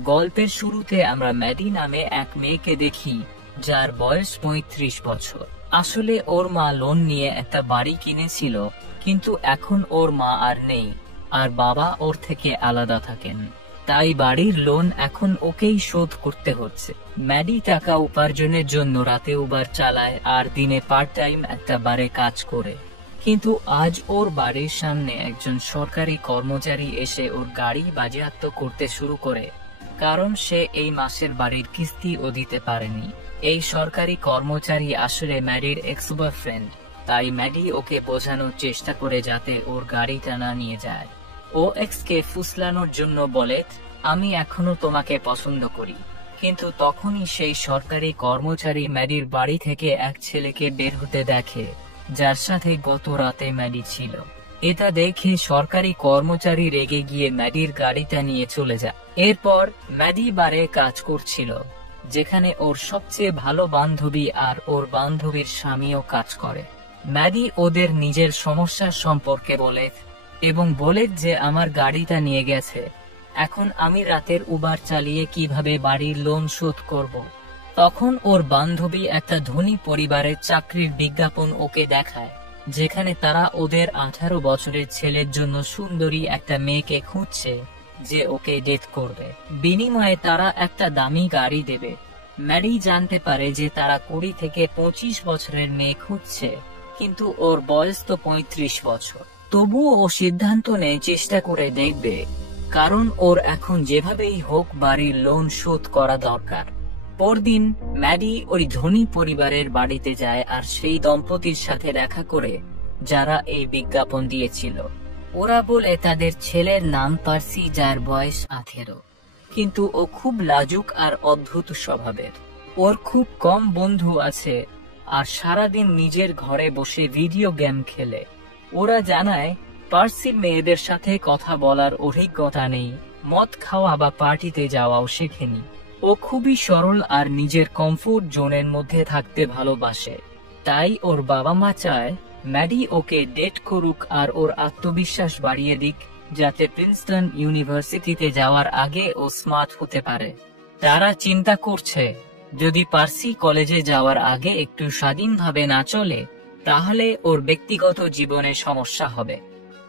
গল্পের শুরুতে আমরা ম্যাডি নামে এক মেয়েকে দেখি, যার বয়স ৩৫ বছর। আসলে ওর মা লোন নিয়ে একটা বাড়ি কিনেছিল, কিন্তু এখন ওর মা আর নেই, আর বাবা ওর থেকে আলাদা থাকেন। তাই বাড়ির লোন এখন ওকেই শোধ করতে হচ্ছে। ম্যাডি টাকা উপার্জনের জন্য রাতে উবার চালায় আর দিনে পার্ট টাইম একটা বারে কাজ করে। কিন্তু আজ ওর বাড়ির সামনে একজন সরকারি কর্মচারী এসে ওর গাড়ি বাজেয়াপ্ত করতে শুরু করে, কারণ সে এই মাসের বাড়ির কিস্তিও দিতে পারেনি। এই সরকারি কর্মচারী আসলে ম্যাডির এক্স বয়ফ্রেন্ড, তাই ম্যাডি ওকে বোঝানোর চেষ্টা করে যাতে ওর গাড়িটা না নিয়ে যায়। ও এক্স কে ফুসলানোর জন্য বলে, আমি এখনো তোমাকে পছন্দ করি। কিন্তু তখনই সেই সরকারি কর্মচারী ম্যাডির বাড়ি থেকে এক ছেলেকে বের হতে দেখে, যার সাথে গত রাতে ম্যাডি ছিল। এটা দেখে সরকারি কর্মচারী রেগে গিয়ে ম্যাডির গাড়িটা নিয়ে চলে যায়। এরপর ম্যাডি বারে কাজ করছিল, যেখানে ওর সবচেয়ে ভালো বান্ধবী আর ওর বান্ধবীর স্বামীও কাজ করে। ম্যাডি ওদের নিজের সমস্যা সম্পর্কে বলে এবং বলে যে আমার গাড়িটা নিয়ে গেছে, এখন আমি রাতের উবার চালিয়ে কিভাবে বাড়ির লোন শোধ করব। তখন ওর বান্ধবী একটা ধনী পরিবারের চাকরির বিজ্ঞাপন ওকে দেখায়, যেখানে তারা ওদের 18 বছরের ছেলের জন্য সুন্দরী একটা মেয়েকে খুঁজছে, যে ওকে ডেট করবে। বিনিময়ে তারা একটা দামি গাড়ি দেবে। ম্যাডি জানতে পারে যে তারা 20 থেকে 25 বছরের মেয়ে খুঁজছে, কিন্তু ওর বয়স তো 35 বছর। তবুও ও সিদ্ধান্ত নেয় চেষ্টা করে দেখবে, কারণ ওর এখন যেভাবেই হোক বাড়ির লোন শোধ করা দরকার। পরদিন ম্যাডি ওই ধনী পরিবারের বাড়িতে যায় আর সেই দম্পতির সাথে দেখা করে, যারা এই বিজ্ঞাপন দিয়েছিল। ওরা বলে তাদের ছেলের নাম পার্সি, যার বয়স 18, কিন্তু ও খুব লাজুক আর অদ্ভুত স্বভাবের। ওর খুব কম বন্ধু আছে আর সারাদিন নিজের ঘরে বসে ভিডিও গেম খেলে। ওরা জানায় পার্সির মেয়েদের সাথে কথা বলার অভিজ্ঞতা নেই, মদ খাওয়া বা পার্টিতে যাওয়াও শেখেনি। ও খুবই সরল আর নিজের কমফোর্ট জোনের মধ্যে থাকতে ভালোবাসে। তাই ওর বাবা মা চায় ম্যাডি ওকে ডেট করুক আর ওর আত্মবিশ্বাস বাড়িয়ে দিক, যাতে প্রিন্সটন ইউনিভার্সিটিতে যাওয়ার আগে ও স্মার্ট হতে পারে। তারা চিন্তা করছে, যদি পার্সি কলেজে যাওয়ার আগে একটু স্বাধীনভাবে না চলে, তাহলে ওর ব্যক্তিগত জীবনে সমস্যা হবে।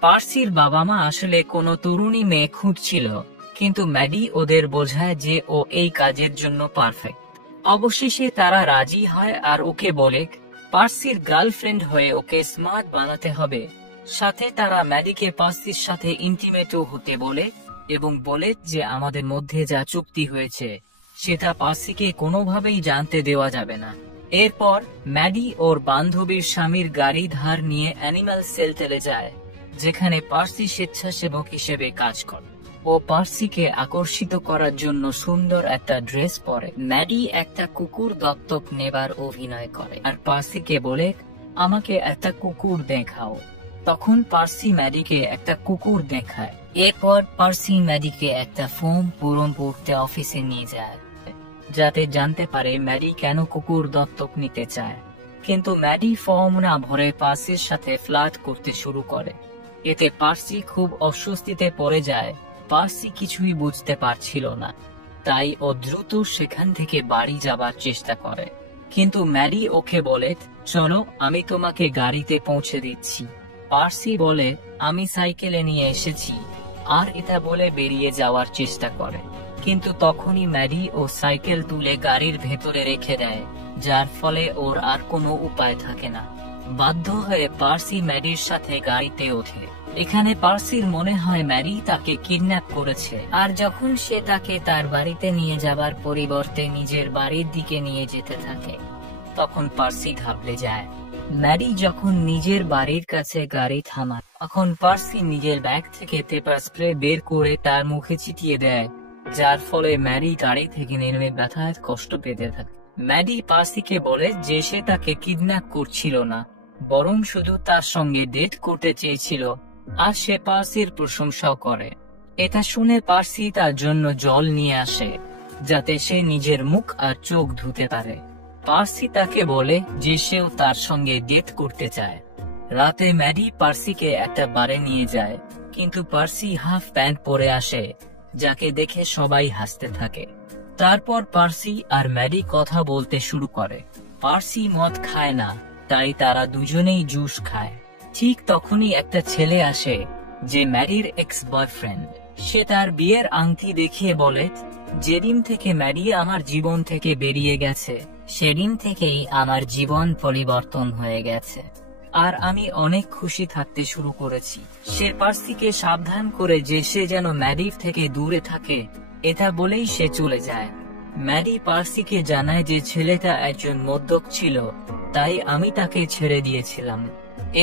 পার্সির বাবা মা আসলে কোনো তরুণী মেয়ে খুঁজছিল, কিন্তু ম্যাডি ওদের বোঝায় যে ও এই কাজের জন্য পারফেক্ট। অবশেষে তারা রাজি হয় আর ওকে বলে পার্সির গার্লফ্রেন্ড হয়ে ওকে স্মার্ট বানাতে হবে। সাথে তারা ম্যাডিকে পার্সির সাথে ইন্টিমেটও হতে বলে এবং বলে যে আমাদের মধ্যে যা চুক্তি হয়েছে সেটা পার্সিকে কোনোভাবেই জানতে দেওয়া যাবে না। এরপর ম্যাডি ওর বান্ধবীর স্বামীর গাড়ি ধার নিয়ে অ্যানিমাল শেল্টারে যায়, যেখানে পার্সি স্বেচ্ছাসেবক হিসেবে কাজ করে। ও পার্সিকে আকর্ষিত করার জন্য সুন্দর একটা ড্রেস পরে। ম্যাডি একটা কুকুর দত্তক নেবার অভিনয় করে আর পার্সিকে বলে, আমাকে একটা কুকুর দেখাও। তখন পার্সি ম্যাডিকে একটা কুকুর দেখায়। এরপর পার্সি ম্যাডিকে একটা ফর্ম পূরণ করতে অফিসে নিয়ে যায়, যাতে জানতে পারে ম্যাডি কেন কুকুর দত্তক নিতে চায়। কিন্তু ম্যাডি ফর্ম না ভরে পার্সির সাথে ফ্লার্ট করতে শুরু করে। এতে পার্সি খুব অস্বস্তিতে পড়ে যায়। পার্সি কিছুই বুঝতে পারছিল না, তাই ও দ্রুত সেখান থেকে বাড়ি যাবার চেষ্টা করে। কিন্তু ম্যাডি ওকে বলে, চলো আমি তোমাকে গাড়িতে পৌঁছে দিচ্ছি। পার্সি বলে, আমি সাইকেলে নিয়ে এসেছি, আর এটা বলে বেরিয়ে যাওয়ার চেষ্টা করে। কিন্তু তখনই ম্যাডি ও সাইকেল তুলে গাড়ির ভেতরে রেখে দেয়, যার ফলে ওর আর কোনো উপায় থাকে না। বাধ্য হয়ে পার্সি ম্যাডির সাথে গাড়িতে ওঠে। এখানে পার্সির মনে হয় ম্যাডি তাকে কিডন্যাপ করেছে, আর যখন সে তাকে তার বাড়িতে নিয়ে যাবার পরিবর্তে নিজের বাড়ির দিকে নিয়ে যেতে থাকে, তখন পার্সি ঘাবড়ে যায়। ম্যাডি যখন নিজের বাড়ির কাছে গাড়ি থামায়, তখন পার্সি নিজের ব্যাগ থেকে পেপার স্প্রে বের করে তার মুখে ছিটিয়ে দেয়, যার ফলে ম্যাডি গাড়ি থেকে নেমে ব্যথায় কষ্ট পেতে থাকে। ম্যাডি পার্সিকে বলে যে সে তাকে কিডন্যাপ করছিল না, বরং শুধু তার সঙ্গে ডেট করতে চেয়েছিল, আর সে পার্সির প্রশংসাও করে। এটা শুনে পার্সি তার জন্য জল নিয়ে আসে, যাতে সে নিজের মুখ আর চোখ ধুতে পারে। পার্সি তাকে বলে যে সেও তার সঙ্গে ডেট করতে চায়। রাতে ম্যাডি পার্সিকে একটা বারে নিয়ে যায়, কিন্তু পার্সি হাফ প্যান্ট পরে আসে, যাকে দেখে সবাই হাসতে থাকে। তারপর পার্সি আর ম্যাডি কথা বলতে শুরু করে। পার্সি মদ খায় না, তাই তারা দুজনেই জুস খায়। ঠিক তখনই একটা ছেলে আসে, যে ম্যাডির এক্স বয়ফ্রেন্ড। সে তার বিয়ের আংটি দেখিয়ে বলে, যেদিন থেকে ম্যাডি আমার জীবন থেকে বেরিয়ে গেছে, সেদিন থেকেই আমার জীবন পরিবর্তন হয়ে গেছে, আর আমি অনেক খুশি থাকতে শুরু করেছি। সে পার্সিকে সাবধান করে যে সে যেন ম্যাডির থেকে দূরে থাকে, এটা বলেই সে চলে যায়। ম্যাডি পার্সিকে জানায় যে ছেলেটা একজন মদ্যপ ছিল, তাই আমি তাকে ছেড়ে দিয়েছিলাম।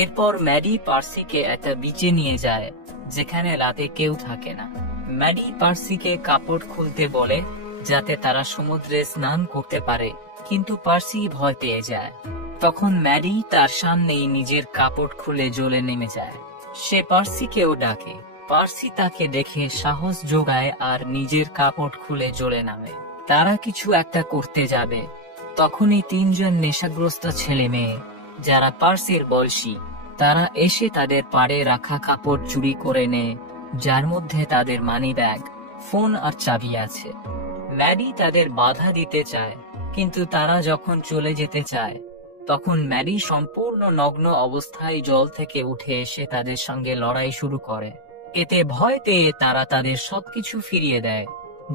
এরপর ম্যাডি পার্সিকে একটা বিচে নিয়ে যায়, যেখানে রাতে কেউ থাকে না। ম্যাডি পার্সিকে কাপড় খুলতে বলে, যাতে তারা সমুদ্রে স্নান করতে পারে, কিন্তু পার্সি ভয় পেয়ে যায়। তখন ম্যাডি তার সামনেই নিজের কাপড় খুলে জলে নেমে যায়। সে পার্সিকেও ডাকে। পার্সি তাকে দেখে সাহস জোগায় আর নিজের কাপড় খুলে জলে নামে। তারা কিছু একটা করতে যাবে, তখনই তিনজন নেশাগ্রস্ত ছেলে মেয়ে, যারা পার্সির বয়সী, তারা এসে তাদের পাড়ে রাখা কাপড় চুরি করে নেয়, যার মধ্যে তাদের মানি ব্যাগ, ফোন আর চাবি আছে। ম্যাডি তাদের বাধা দিতে চায়, কিন্তু তারা যখন চলে যেতে চায়, তখন ম্যাডি সম্পূর্ণ নগ্ন অবস্থায় জল থেকে উঠে এসে তাদের সঙ্গে লড়াই শুরু করে। এতে ভয় পেয়ে তারা তাদের সবকিছু ফিরিয়ে দেয়।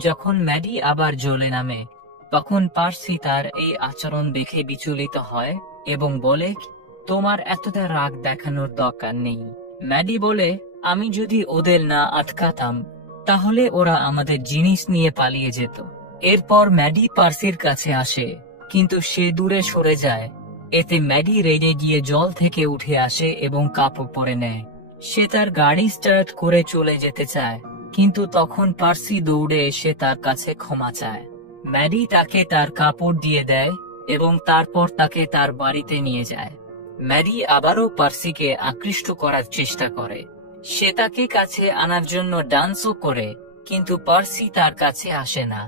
যখন ম্যাডি আবার জলে নামে, তখন পার্সি তার এই আচরণ দেখে বিচলিত হয় এবং বলে, তোমার এতটা রাগ দেখানোর দরকার নেই। ম্যাডি বলে, আমি যদি ওদের না আটকাতাম, তাহলে ওরা আমাদের জিনিস নিয়ে পালিয়ে যেত। এরপর ম্যাডি পার্সির কাছে আসে, কিন্তু সে দূরে সরে যায়। এতে ম্যাডি রেগে গিয়ে জল থেকে উঠে আসে এবং কাপড় পরে নেয়। সে তার গাড়ি স্টার্ট করে চলে যেতে চায়, কিন্তু তখন পার্সি দৌড়ে এসে তার কাছে ক্ষমা চায়। ম্যাডি তাকে তার কাপড় দিয়ে দেয় এবং তারপর তাকে তার বাড়িতে নিয়ে যায়। ম্যাডি আবারও পার্সিকে আকৃষ্ট করার চেষ্টা করে। সে তাকে কাছে আনার জন্য ডান্সও করে, কিন্তু পার্সি তার কাছে আসে না।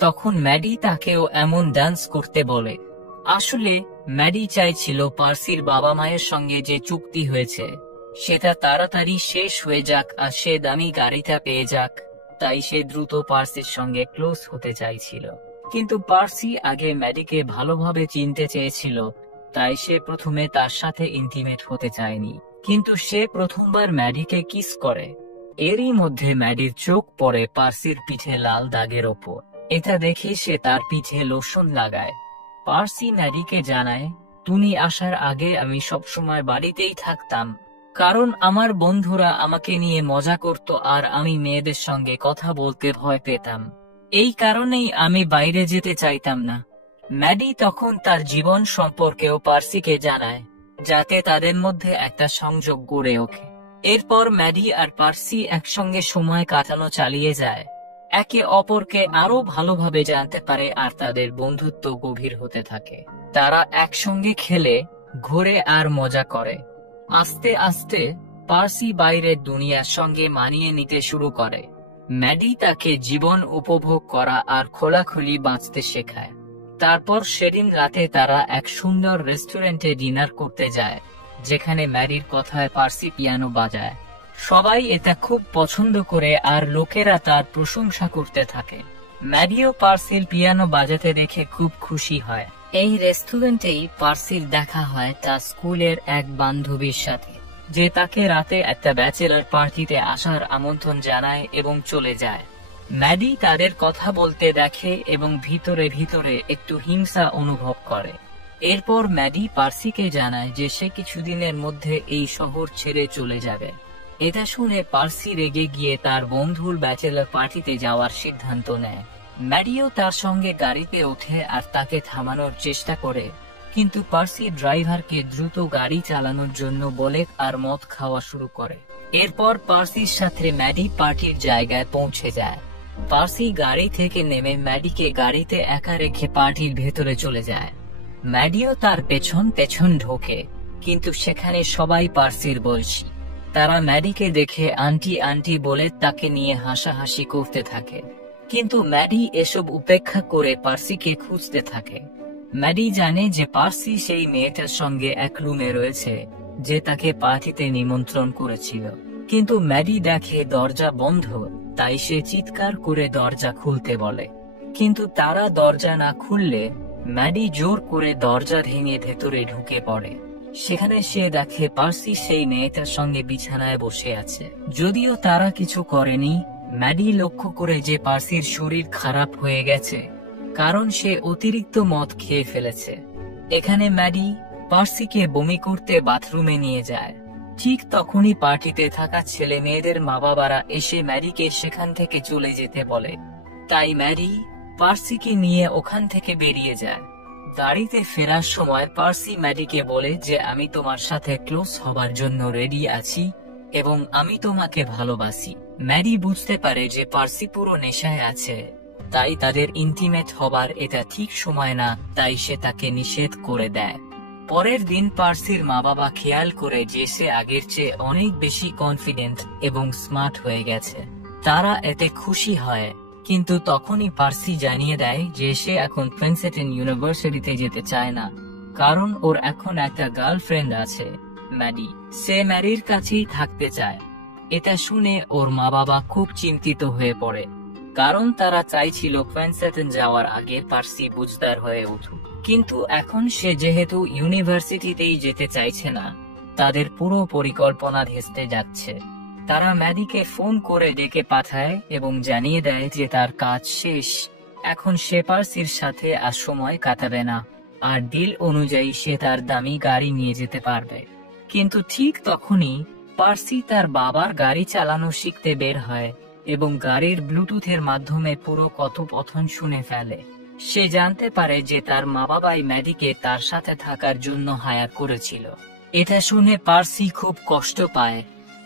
তখন ম্যাডি তাকেও এমন ডান্স করতে বলে। আসলে ম্যাডি চাইছিল পার্সির বাবা মায়ের সঙ্গে যে চুক্তি হয়েছে, সেটা তাড়াতাড়ি শেষ হয়ে যাক আর সে দামি গাড়িটা পেয়ে যাক, তাই সে দ্রুত পার্সির সঙ্গে ক্লোজ হতে চাইছিল। কিন্তু পার্সি আগে ম্যাডিকে ভালোভাবে চিনতে চেয়েছিল, তাই সে প্রথমে তার সাথে ইন্টিমেট হতে চায়নি। কিন্তু সে প্রথমবার ম্যাডিকে কিস করে। এরই মধ্যে ম্যাডির চোখ পড়ে পার্সির পিঠে লাল দাগের ওপর। এটা দেখে সে তার পিঠে লোশন লাগায়। পার্সি ম্যাডিকে জানায়, তুমি আসার আগে আমি সবসময় বাড়িতেই থাকতাম, কারণ আমার বন্ধুরা আমাকে নিয়ে মজা করত আর আমি মেয়েদের সঙ্গে কথা বলতে ভয় পেতাম। এই কারণেই আমি বাইরে যেতে চাইতাম না। ম্যাডি তখন তার জীবন সম্পর্কেও পার্সিকে জানায়, যাতে তাদের মধ্যে একটা সংযোগ গড়ে ওঠে। এরপর ম্যাডি আর পার্সি একসঙ্গে সময় কাটানো চালিয়ে যায়, একে অপরকে আরো ভালোভাবে জানতে পারে আর তাদের বন্ধুত্ব গভীর হতে থাকে। তারা একসঙ্গে খেলে, ঘুরে আর মজা করে। আস্তে আস্তে পার্সি বাইরের দুনিয়ার সঙ্গে মানিয়ে নিতে শুরু করে। ম্যাডি তাকে জীবন উপভোগ করা আর খোলাখুলি বাঁচতে শেখায়। তারপর সেদিন রাতে তারা এক সুন্দর রেস্টুরেন্টে ডিনার করতে যায়, যেখানে ম্যাডির কথায় পার্সি পিয়ানো বাজায়। সবাই এটা খুব পছন্দ করে আর লোকেরা তার প্রশংসা করতে থাকে। ম্যাডিও পার্সির পিয়ানো বাজাতে দেখে খুব খুশি হয়। এই রেস্টুরেন্টেই পার্সির দেখা হয় তার স্কুলের এক বান্ধবীর সাথে, যে তাকে রাতে একটা ব্যাচেলার পার্টিতে আসার আমন্ত্রণ জানায় এবং চলে যায়। ম্যাডি তাদের কথা বলতে দেখে এবং ভিতরে ভিতরে একটু হিংসা অনুভব করে। এরপর ম্যাডি পার্সিকে জানায় যে সে কিছুদিনের মধ্যে এই শহর ছেড়ে চলে যাবে। এটা শুনে পার্সি রেগে গিয়ে তার বন্ধুর ব্যাচেলার পার্টিতে যাওয়ার সিদ্ধান্ত নেয়। ম্যাডিও তার সঙ্গে গাড়িতে ওঠে আর তাকে থামানোর চেষ্টা করে, কিন্তু পার্সি ড্রাইভারকে দ্রুত গাড়ি চালানোর জন্য বলে আর মদ খাওয়া শুরু করে। এরপর পার্সির সাথে ম্যাডি পার্টির জায়গায় পৌঁছে যায়। পার্সি গাড়ি থেকে নেমে ম্যাডিকে গাড়িতে একা রেখে পার্টির ভেতরে চলে যায়। ম্যাডিও তার পেছন পেছন ঢোকে, কিন্তু সেখানে সবাই পার্সির বয়সী। তারা ম্যাডিকে দেখে আন্টি আন্টি বলে তাকে নিয়ে হাসাহাসি করতে থাকে, কিন্তু ম্যাডি এসব উপেক্ষা করে পার্সিকে খুঁজতে থাকে। ম্যাডি জানে যে পার্সি সেই মেয়েটার সঙ্গে এক রুমে রয়েছে, যে তাকে পার্টিতে নিমন্ত্রণ করেছিল। কিন্তু ম্যাডি দেখে দরজা বন্ধ, তাই সে চিৎকার করে দরজা খুলতে বলে। কিন্তু তারা দরজা না খুললে ম্যাডি জোর করে দরজা ভেঙে ভেতরে ঢুকে পড়ে। সেখানে সে দেখে পার্সি সেই মেয়েটার সঙ্গে বিছানায় বসে আছে। যদিও তারা কিছু করেনি, ম্যাডি লক্ষ্য করে যে পার্সির শরীর খারাপ হয়ে গেছে, কারণ সে অতিরিক্ত মদ খেয়ে ফেলেছে। এখানে ম্যাডি পার্সিকে বমি করতে বাথরুমে নিয়ে যায়। ঠিক তখনই পার্টিতে থাকা ছেলে মেয়েদের মা বাবারা এসে ম্যাডিকে সেখান থেকে চলে যেতে বলে। তাই ম্যাডি পার্সিকে নিয়ে ওখান থেকে বেরিয়ে যায়। গাড়িতে ফেরার সময় পার্সি ম্যাডিকে বলে যে আমি তোমার সাথে ক্লোজ হবার জন্য রেডি আছি এবং আমি তোমাকে ভালোবাসি। ম্যাডি বুঝতে পারে যে পার্সি পুরো নেশায় আছে, তাই তাদের ইন্টিমেট হবার এটা ঠিক সময় না, তাই সে তাকে নিষেধ করে দেয়। পরের দিন পার্সির মা বাবা খেয়াল করে যে সে আগের চেয়ে অনেক বেশি কনফিডেন্ট এবং স্মার্ট হয়ে গেছে। তারা এতে খুশি হয়, কিন্তু তখনই পার্সি জানিয়ে দেয় যে সে এখন প্রিন্সেটন ইউনিভার্সিটিতে যেতে চায় না, কারণ ওর এখন একটা গার্লফ্রেন্ড আছে, ম্যাডি। সে ম্যাডির কাছেই থাকতে চায়। এটা শুনে ওর মা বাবা খুব চিন্তিত হয়ে পড়ে, কারণ তারা চাইছিল প্রিন্সেটন যাওয়ার আগে পার্সি বুঝদার হয়ে উঠুক। কিন্তু এখন সে যেহেতু ইউনিভার্সিটিতেই যেতে চাইছে না, তাদের পুরো পরিকল্পনা ভেস্তে যাচ্ছে। তারা ম্যাডিকে ফোন করে ডেকে পাঠায় এবং জানিয়ে দেয় যে তার কাজ শেষ, এখন সে পার্সির সাথে আর সময় কাটাবে না, আর ডিল অনুযায়ী সে তার দামি গাড়ি নিয়ে যেতে পারবে। কিন্তু ঠিক তখনই পার্সি তার বাবার গাড়ি চালানো শিখতে বের হয় এবং গাড়ির ব্লুটুথের মাধ্যমে পুরো কথোপকথন শুনে ফেলে। সে জানতে পারে যে তার মা বাবাই ম্যাডিকে তার সাথে থাকার জন্য হায়ার করেছিল। এটা শুনে পার্সি খুব কষ্ট পায়,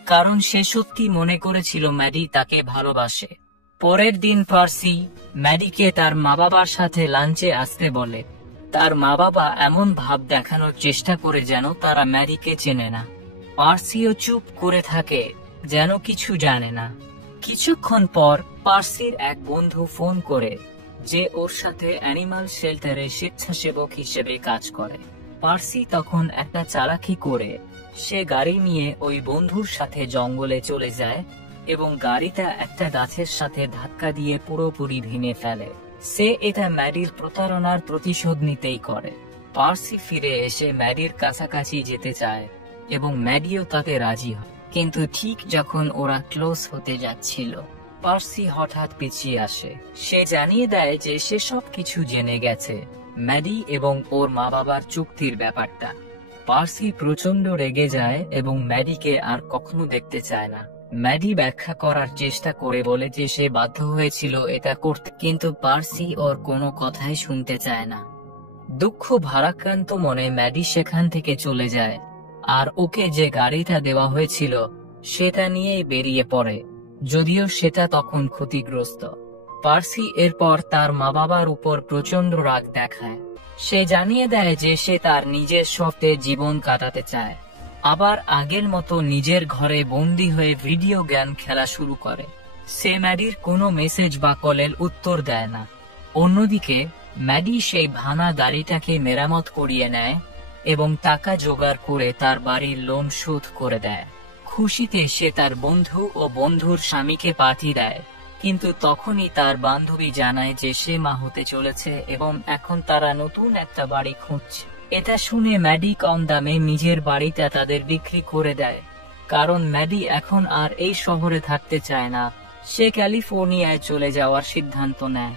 কারণ সে সত্যি মনে করেছিল ম্যাডি তাকে ভালোবাসে। পরের দিন পার্সি ম্যাডিকে তার মা বাবার সাথে লাঞ্চে আসতে বলে। তার মা বাবা এমন ভাব দেখানোর চেষ্টা করে যেন তারা ম্যাডিকে চেনে না। পার্সিও চুপ করে থাকে, যেন কিছু জানে না। কিছুক্ষণ পর পার্সির এক বন্ধু ফোন করে যে ওর সাথে অ্যানিমাল শেল্টারে স্বেচ্ছাসেবক হিসেবে কাজ করে। পার্সি তখন একটা চালাকি করে সে গাড়ি নিয়ে ওই বন্ধুর সাথে জঙ্গলে চলে যায় এবং গাড়িটা একটা গাছের সাথে ধাক্কা দিয়ে পুরোপুরি ভেঙে ফেলে। সে এটা ম্যাডির প্রতারণার প্রতিশোধ নিতেই করে। পার্সি ফিরে এসে ম্যাডির কাছাকাছি যেতে চায় এবং ম্যাডিও তাতে রাজি হয়, কিন্তু ঠিক যখন ওরা ক্লোজ হতে যাচ্ছিল, পার্সি হঠাৎ পিছিয়ে আসে। সে জানিয়ে দেয় যে সে সবকিছু জেনে গেছে, ম্যাডি এবং ওর মা বাবার চুক্তির ব্যাপারটা। পার্সি প্রচন্ড রেগে যায় এবং ম্যাডিকে আর কখনো দেখতে চায় না। ম্যাডি ব্যাখ্যা করার চেষ্টা করে বলে যে সে বাধ্য হয়েছিল এটা করতে, কিন্তু পার্সি ওর কোনো কথাই শুনতে চায় না। দুঃখ ভারাক্রান্ত মনে ম্যাডি সেখান থেকে চলে যায়, আর ওকে যে গাড়িটা দেওয়া হয়েছিল সেটা নিয়েই বেরিয়ে পড়ে, যদিও সেটা তখন ক্ষতিগ্রস্ত। পার্সি এরপর তার মা বাবার উপর প্রচন্ড রাগ দেখায়। সে জানিয়ে দেয় যে সে তার নিজের শর্তে জীবন কাটাতে চায়, আবার আগের মতো নিজের ঘরে বন্দী হয়ে ভিডিও গেম খেলা শুরু করে। সে ম্যাডির কোনো মেসেজ বা কলের উত্তর দেয় না। অন্যদিকে ম্যাডি সেই ভাঙা গাড়িটাকে মেরামত করিয়ে নেয় এবং টাকা জোগাড় করে তার বাড়ির লোন শোধ করে দেয়। খুশিতে সে তার বন্ধু ও বন্ধুর স্বামীকে পাঠিয়ে দেয়, কিন্তু তখনই তার বান্ধবী জানায় যে সে মা হতে চলেছে এবং এখন তারা নতুন একটা বাড়ি খুঁজছে। এটা শুনে ম্যাডি কম দামে নিজের বাড়িটা তাদের বিক্রি করে দেয়, কারণ ম্যাডি এখন আর এই শহরে থাকতে চায় না। সে ক্যালিফোর্নিয়ায় চলে যাওয়ার সিদ্ধান্ত নেয়।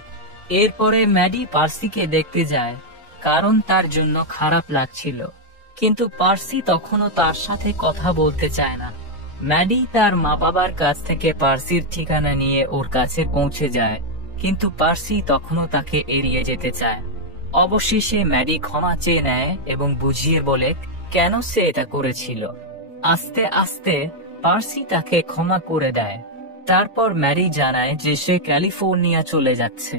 এরপরে ম্যাডি পার্সিকে দেখতে যায়, কারণ তার জন্য খারাপ লাগছিল, কিন্তু পার্সি তখনও তার সাথে কথা বলতে চায় না। ম্যাডি তার মা বাবার কাছ থেকে পার্সির ঠিকানা নিয়ে ওর কাছে পৌঁছে যায়, কিন্তু পার্সি তখনও তাকে এড়িয়ে যেতে চায়। অবশেষে ম্যাডি ক্ষমা চেয়ে নেয় এবং বুঝিয়ে বলে কেন সে এটা করেছিল। আস্তে আস্তে পার্সি তাকে ক্ষমা করে দেয়। তারপর ম্যাডি জানায় যে সে ক্যালিফোর্নিয়া চলে যাচ্ছে।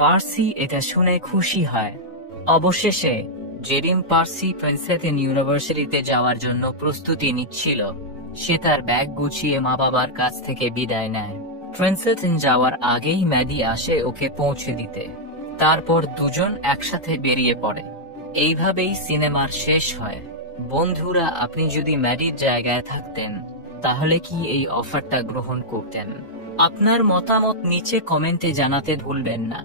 পার্সি এটা শুনে খুশি হয়। অবশেষে যেদিন পার্সি প্রিন্সেটন ইউনিভার্সিটিতে যাওয়ার জন্য প্রস্তুতি নিচ্ছিল, সে তার ব্যাগ গুছিয়ে মা বাবার কাছ থেকে বিদায় নেয়। প্রিন্সেটন যাওয়ার আগেই ম্যাডি আসে ওকে পৌঁছে দিতে। তারপর দুজন একসাথে বেরিয়ে পড়ে। এইভাবেই সিনেমার শেষ হয়। বন্ধুরা, আপনি যদি ম্যাডির জায়গায় থাকতেন তাহলে কি এই অফারটা গ্রহণ করতেন? আপনার মতামত নিচে কমেন্টে জানাতে ভুলবেন না।